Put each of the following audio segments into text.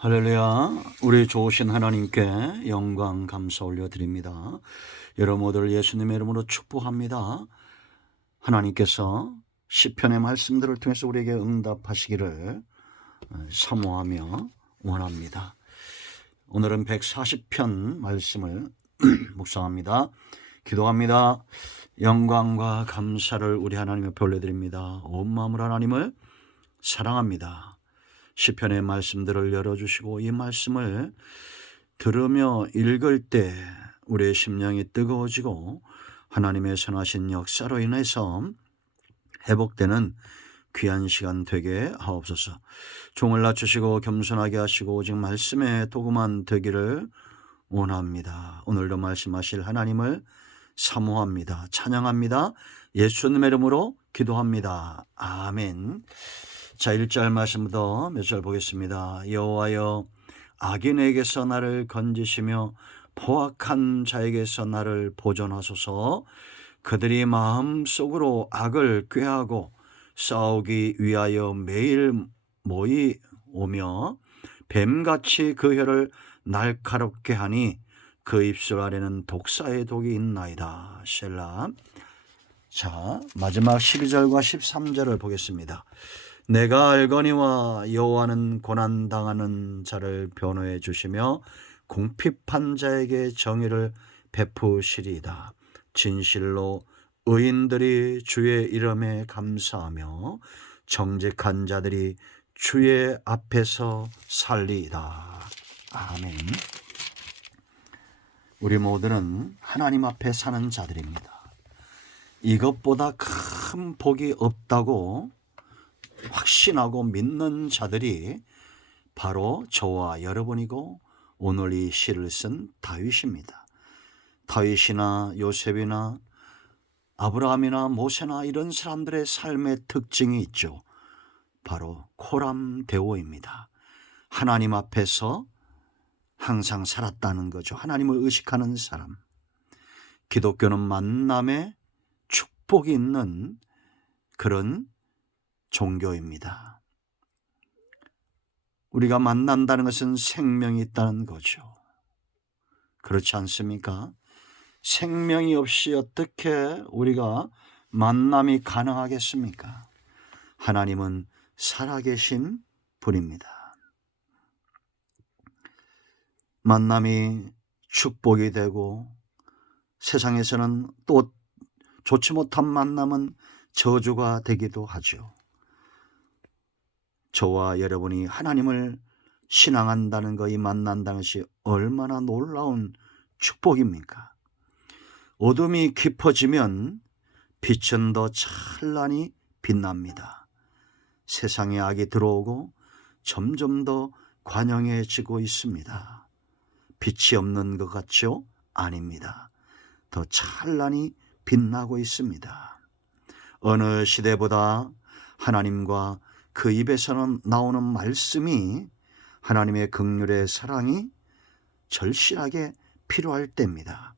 할렐루야. 우리 좋으신 하나님께 영광 감사 올려드립니다. 여러분 모두를 예수님의 이름으로 축복합니다. 하나님께서 시편의 말씀들을 통해서 우리에게 응답하시기를 사모하며 원합니다. 오늘은 140편 말씀을 묵상합니다. 기도합니다. 영광과 감사를 우리 하나님 앞에 올려드립니다. 온 마음으로 하나님을 사랑합니다. 시편의 말씀들을 열어주시고 이 말씀을 들으며 읽을 때 우리의 심령이 뜨거워지고 하나님의 선하신 역사로 인해서 회복되는 귀한 시간 되게 하옵소서. 종을 낮추시고 겸손하게 하시고 오직 말씀에 도구만 되기를 원합니다. 오늘도 말씀하실 하나님을 사모합니다. 찬양합니다. 예수님의 이름으로 기도합니다. 아멘. 자, 1절 말씀부터 몇 절 보겠습니다. 여호와여, 악인에게서 나를 건지시며 포악한 자에게서 나를 보존하소서. 그들이 마음속으로 악을 꾀하고 싸우기 위하여 매일 모이 오며 뱀같이 그 혀를 날카롭게 하니 그 입술 아래는 독사의 독이 있나이다. 셀라. 자, 마지막 12절과 13절을 보겠습니다. 내가 알거니와 여호와는 고난당하는 자를 변호해 주시며 궁핍한 자에게 정의를 베푸시리이다. 진실로 의인들이 주의 이름에 감사하며 정직한 자들이 주의 앞에서 살리이다. 아멘. 우리 모두는 하나님 앞에 사는 자들입니다. 이것보다 큰 복이 없다고 확신하고 믿는 자들이 바로 저와 여러분이고 오늘 이 시를 쓴 다윗입니다. 다윗이나 요셉이나 아브라함이나 모세나 이런 사람들의 삶의 특징이 있죠. 바로 코람데오입니다. 하나님 앞에서 항상 살았다는 거죠. 하나님을 의식하는 사람. 기독교는 만남의 축복이 있는 그런 종교입니다. 우리가 만난다는 것은 생명이 있다는 거죠. 그렇지 않습니까? 생명이 없이 어떻게 우리가 만남이 가능하겠습니까? 하나님은 살아계신 분입니다. 만남이 축복이 되고 세상에서는 또 좋지 못한 만남은 저주가 되기도 하죠. 저와 여러분이 하나님을 신앙한다는 것, 이 만난다는 것이 얼마나 놀라운 축복입니까? 어둠이 깊어지면 빛은 더 찬란히 빛납니다. 세상에 악이 들어오고 점점 더 관영해지고 있습니다. 빛이 없는 것 같죠? 아닙니다. 더 찬란히 빛나고 있습니다. 어느 시대보다 하나님과 그 입에서는 나오는 말씀이 하나님의 긍휼의 사랑이 절실하게 필요할 때입니다.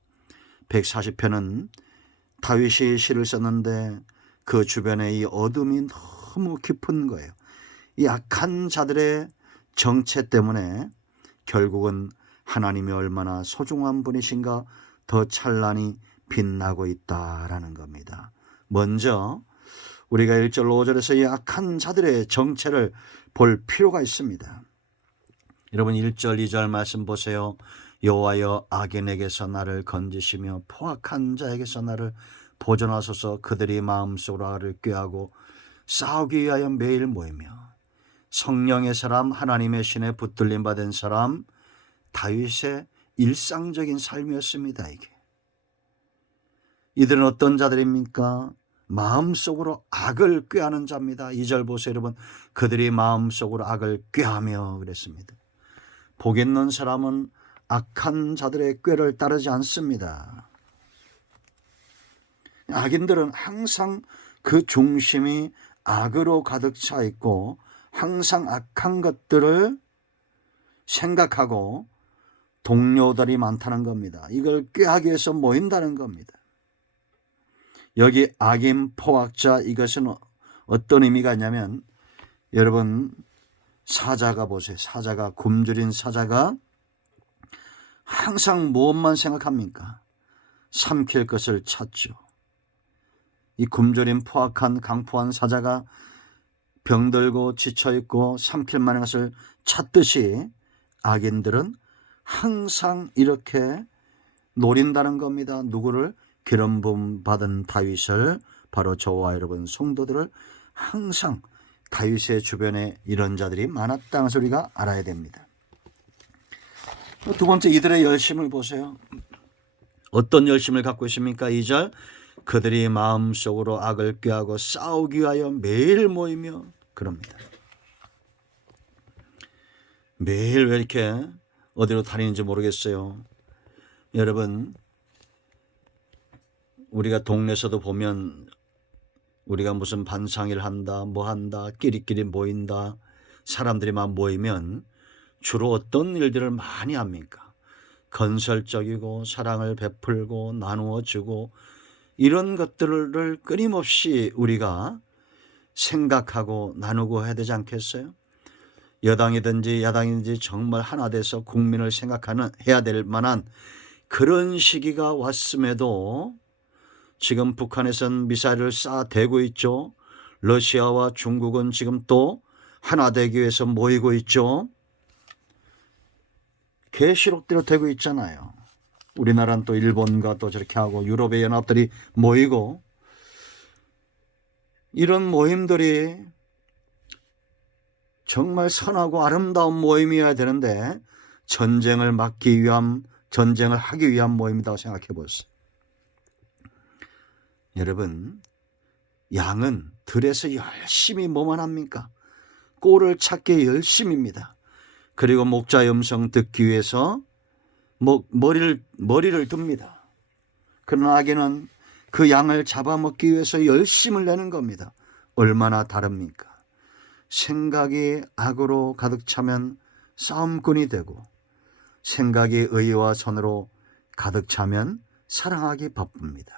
140편은 다윗이 시를 썼는데 그 주변에 이 어둠이 너무 깊은 거예요. 이 악한 자들의 정체 때문에 결국은 하나님이 얼마나 소중한 분이신가 더 찬란히 빛나고 있다라는 겁니다. 먼저 우리가 1절 5절에서 이 악한 자들의 정체를 볼 필요가 있습니다. 여러분 1절 2절 말씀 보세요. 여호와여, 악인에게서 나를 건지시며 포악한 자에게서 나를 보존하소서. 그들이 마음속으로 악을 꾀하고 싸우기 위하여 매일 모이며. 성령의 사람, 하나님의 신에 붙들림 받은 사람, 다윗의 일상적인 삶이었습니다. 이들은 어떤 자들입니까? 마음속으로 악을 꾀하는 자입니다. 2절 보세요, 여러분. 그들이 마음속으로 악을 꾀하며 그랬습니다. 복 있는 사람은 악한 자들의 꾀를 따르지 않습니다. 악인들은 항상 그 중심이 악으로 가득 차 있고 항상 악한 것들을 생각하고 동료들이 많다는 겁니다. 이걸 꾀하기 위해서 모인다는 겁니다. 여기 악인, 포악자, 이것은 어떤 의미가 있냐면 여러분 사자가 보세요. 사자가, 굶주린 사자가 항상 무엇만 생각합니까? 삼킬 것을 찾죠. 이 굶주린 포악한 강포한 사자가 병들고 지쳐있고 삼킬 만한 것을 찾듯이 악인들은 항상 이렇게 노린다는 겁니다. 누구를? 기름 부음 받은 다윗을, 바로 저와 여러분 성도들을 항상 다윗의 주변에 이런 자들이 많았다는 것을 우리가 알아야 됩니다. 두 번째, 이들의 열심을 보세요. 어떤 열심을 갖고 있습니까? 2절, 그들이 마음속으로 악을 꾀하고 싸우기 위하여 매일 모이며 그럽니다. 매일 왜 이렇게 어디로 다니는지 모르겠어요. 여러분, 우리가 동네에서도 보면 우리가 무슨 반상일 한다, 뭐 한다, 끼리끼리 모인다, 사람들이 막 모이면 주로 어떤 일들을 많이 합니까? 건설적이고 사랑을 베풀고 나누어 주고 이런 것들을 끊임없이 우리가 생각하고 나누고 해야 되지 않겠어요? 여당이든지 야당이든지 정말 하나 돼서 국민을 해야 될 만한 그런 시기가 왔음에도 지금 북한에선 미사일을 쏴대고 있죠. 러시아와 중국은 지금 또 하나 되기 위해서 모이고 있죠. 계시록대로 되고 있잖아요. 우리나라는 또 일본과 또 저렇게 하고 유럽의 연합들이 모이고, 이런 모임들이 정말 선하고 아름다운 모임이어야 되는데 전쟁을 막기 위한, 전쟁을 하기 위한 모임이라고 생각해 보세요. 여러분, 양은 들에서 열심히 뭐만 합니까? 꼴을 찾기 열심입니다. 그리고 목자의 음성 듣기 위해서 머리를 듭니다. 그러나 악인은 그 양을 잡아먹기 위해서 열심을 내는 겁니다. 얼마나 다릅니까? 생각이 악으로 가득 차면 싸움꾼이 되고, 생각이 의와 선으로 가득 차면 사랑하기 바쁩니다.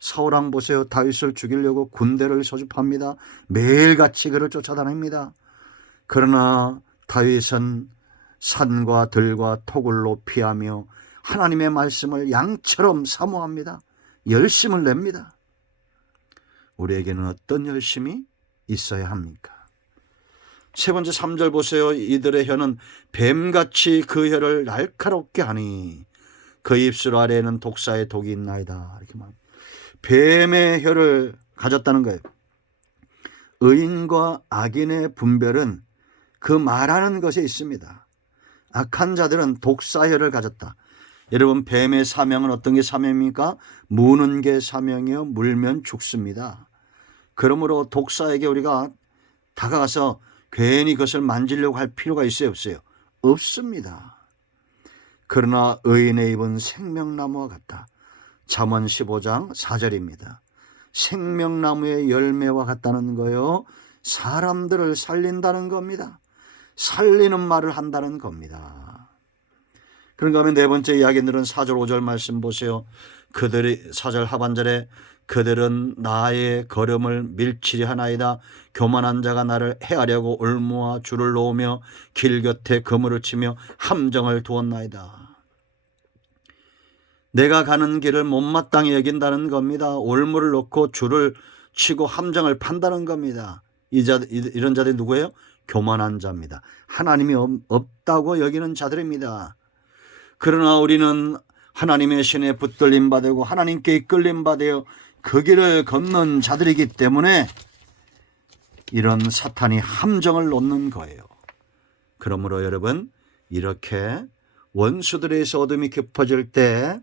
사울왕 보세요. 다윗을 죽이려고 군대를 소집합니다. 매일같이 그를 쫓아다닙니다. 그러나 다윗은 산과 들과 토굴로 피하며 하나님의 말씀을 양처럼 사모합니다. 열심을 냅니다. 우리에게는 어떤 열심이 있어야 합니까? 세 번째 3절 보세요. 이들의 혀는 뱀같이 그 혀를 날카롭게 하니 그 입술 아래에는 독사의 독이 있나이다. 이렇게 말합니다. 뱀의 혀를 가졌다는 거예요. 의인과 악인의 분별은 그 말하는 것에 있습니다. 악한 자들은 독사혀를 가졌다. 여러분, 뱀의 사명은 어떤 게 사명입니까? 무는 게 사명이요, 물면 죽습니다. 그러므로 독사에게 우리가 다가가서 괜히 그것을 만지려고 할 필요가 있어요, 없어요? 없습니다. 그러나 의인의 입은 생명나무와 같다. 잠언 15장 4절입니다. 생명나무의 열매와 같다는 거요, 사람들을 살린다는 겁니다. 살리는 말을 한다는 겁니다. 그런가 하면 네 번째 이야기들은 4절 5절 말씀 보세요. 그들이 4절 하반절에 그들은 나의 걸음을 밀치리 하나이다. 교만한 자가 나를 해하려고 올무와 줄을 놓으며 길 곁에 그물을 치며 함정을 두었나이다. 내가 가는 길을 못마땅히 여긴다는 겁니다. 올무를 놓고 줄을 치고 함정을 판다는 겁니다. 이런 자들이 누구예요? 교만한 자입니다. 하나님이 없다고 여기는 자들입니다. 그러나 우리는 하나님의 신에 붙들림 받고 하나님께 이끌림 받아 그 길을 걷는 자들이기 때문에 이런 사탄이 함정을 놓는 거예요. 그러므로 여러분, 이렇게 원수들에서 어둠이 깊어질 때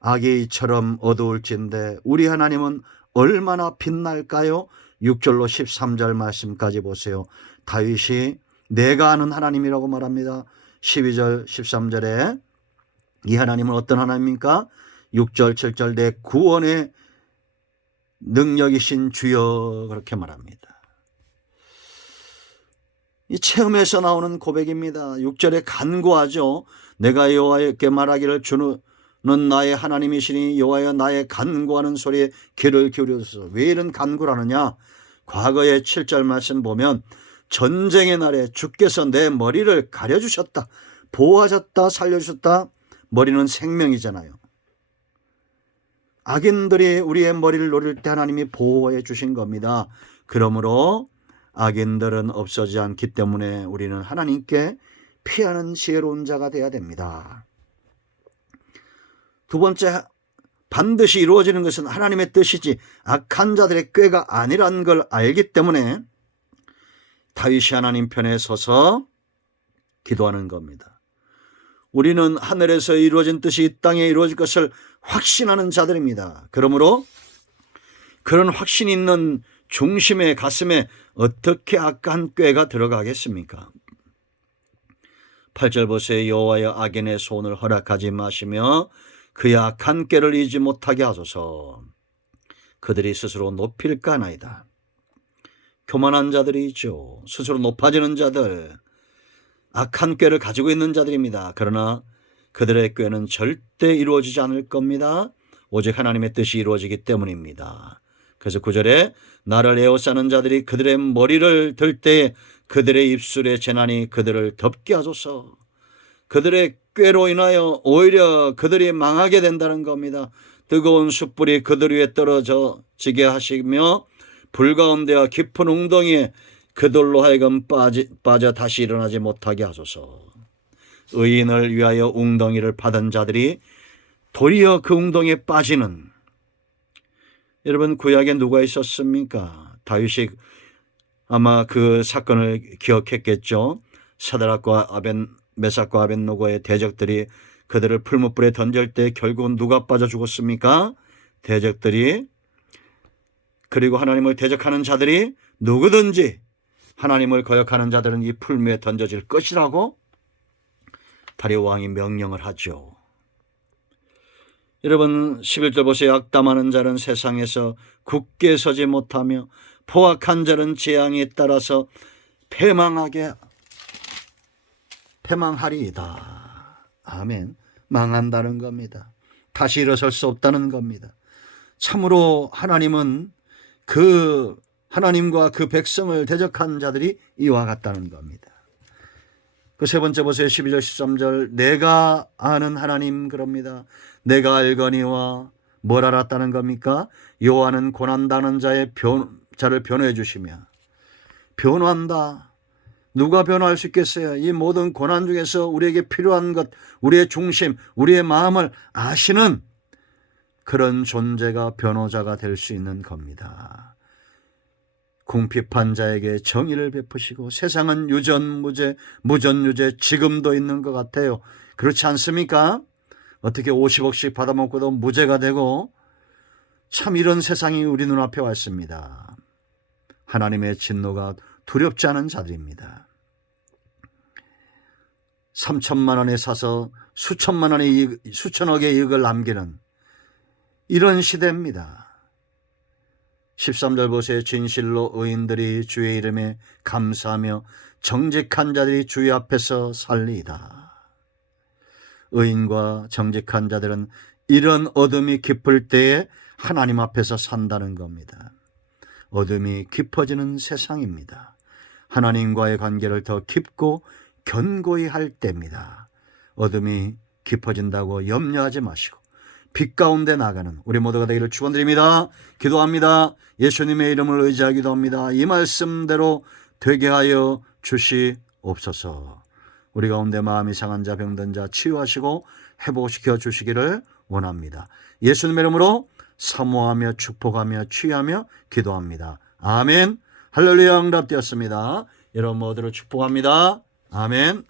악의 이처럼 어두울진데 우리 하나님은 얼마나 빛날까요? 6절로 13절 말씀까지 보세요. 다윗이 내가 아는 하나님이라고 말합니다. 12절 13절에 이 하나님은 어떤 하나님입니까? 6절 7절 내 구원의 능력이신 주여, 그렇게 말합니다. 이 체험에서 나오는 고백입니다. 6절에 간구하죠. 내가 여호와께 말하기를 주는 나의 하나님이시니 여호와여 나의 간구하는 소리에 귀를 기울여주소서. 왜 이런 간구를 하느냐? 과거의 7절 말씀 보면 전쟁의 날에 주께서 내 머리를 가려주셨다, 보호하셨다, 살려주셨다. 머리는 생명이잖아요. 악인들이 우리의 머리를 노릴 때 하나님이 보호해 주신 겁니다. 그러므로 악인들은 없어지지 않기 때문에 우리는 하나님께 피하는 지혜로운 자가 되어야 됩니다. 두 번째, 반드시 이루어지는 것은 하나님의 뜻이지 악한 자들의 꾀가 아니라는 걸 알기 때문에 다윗이 하나님 편에 서서 기도하는 겁니다. 우리는 하늘에서 이루어진 뜻이 이 땅에 이루어질 것을 확신하는 자들입니다. 그러므로 그런 확신 있는 중심의 가슴에 어떻게 악한 꾀가 들어가겠습니까? 8절 보세요. 여호와여 악인의 손을 허락하지 마시며 그의 악한 꾀를 이지 못하게 하소서. 그들이 스스로 높일까나이다. 교만한 자들이 있죠. 스스로 높아지는 자들, 악한 꾀를 가지고 있는 자들입니다. 그러나 그들의 꾀는 절대 이루어지지 않을 겁니다. 오직 하나님의 뜻이 이루어지기 때문입니다. 그래서 9절에 나를 에워싸는 자들이 그들의 머리를 들 때에 그들의 입술의 재난이 그들을 덮게 하소서. 그들의 꾀로 인하여 오히려 그들이 망하게 된다는 겁니다. 뜨거운 숯불이 그들 위에 떨어지게 하시며 불 가운데와 깊은 웅덩이에 그들로 하여금 빠져 다시 일어나지 못하게 하소서. 의인을 위하여 웅덩이를 파던 자들이 도리어 그 웅덩이에 빠지는, 여러분 구약에 누가 있었습니까? 다윗이 아마 그 사건을 기억했겠죠. 사드락과 메삭과 아벳노고의 대적들이 그들을 풀무불에 던질 때 결국은 누가 빠져 죽었습니까? 대적들이. 그리고 하나님을 대적하는 자들이 누구든지 하나님을 거역하는 자들은 이 풀무에 던져질 것이라고 다리오 왕이 명령을 하죠. 여러분 11절 보세요. 악담하는 자는 세상에서 굳게 서지 못하며 포악한 자는 재앙에 따라서 패망하리이다. 아멘. 망한다는 겁니다. 다시 일어설 수 없다는 겁니다. 참으로 하나님은 그 하나님과 그 백성을 대적한 자들이 이와 같다는 겁니다. 그 세 번째 보세요. 12절 13절 내가 아는 하나님 그럽니다. 내가 알거니와 뭘 알았다는 겁니까? 여호와는 고난당하는 자를 변호해 주시며. 변호한다. 누가 변호할 수 있겠어요? 이 모든 고난 중에서 우리에게 필요한 것, 우리의 중심, 우리의 마음을 아시는 그런 존재가 변호자가 될 수 있는 겁니다. 궁핍한 자에게 정의를 베푸시고, 세상은 유전무죄, 무전유죄 지금도 있는 것 같아요. 그렇지 않습니까? 어떻게 50억씩 받아먹고도 무죄가 되고, 참 이런 세상이 우리 눈앞에 왔습니다. 하나님의 진노가 두렵지 않은 자들입니다. 3천만 원에 사서 수천억의 이익을 남기는 이런 시대입니다. 13절 보세요. 진실로 의인들이 주의 이름에 감사하며 정직한 자들이 주의 앞에서 살리이다. 의인과 정직한 자들은 이런 어둠이 깊을 때에 하나님 앞에서 산다는 겁니다. 어둠이 깊어지는 세상입니다. 하나님과의 관계를 더 깊고 견고히 할 때입니다. 어둠이 깊어진다고 염려하지 마시고 빛 가운데 나가는 우리 모두가 되기를 축원드립니다. 기도합니다. 예수님의 이름을 의지하기도 합니다. 이 말씀대로 되게 하여 주시옵소서. 우리 가운데 마음이 상한 자, 병든 자 치유하시고 회복시켜 주시기를 원합니다. 예수님의 이름으로 사모하며 축복하며 취하며 기도합니다. 아멘. 할렐루야. 응답되었습니다. 여러분 모두를 축복합니다. 아멘.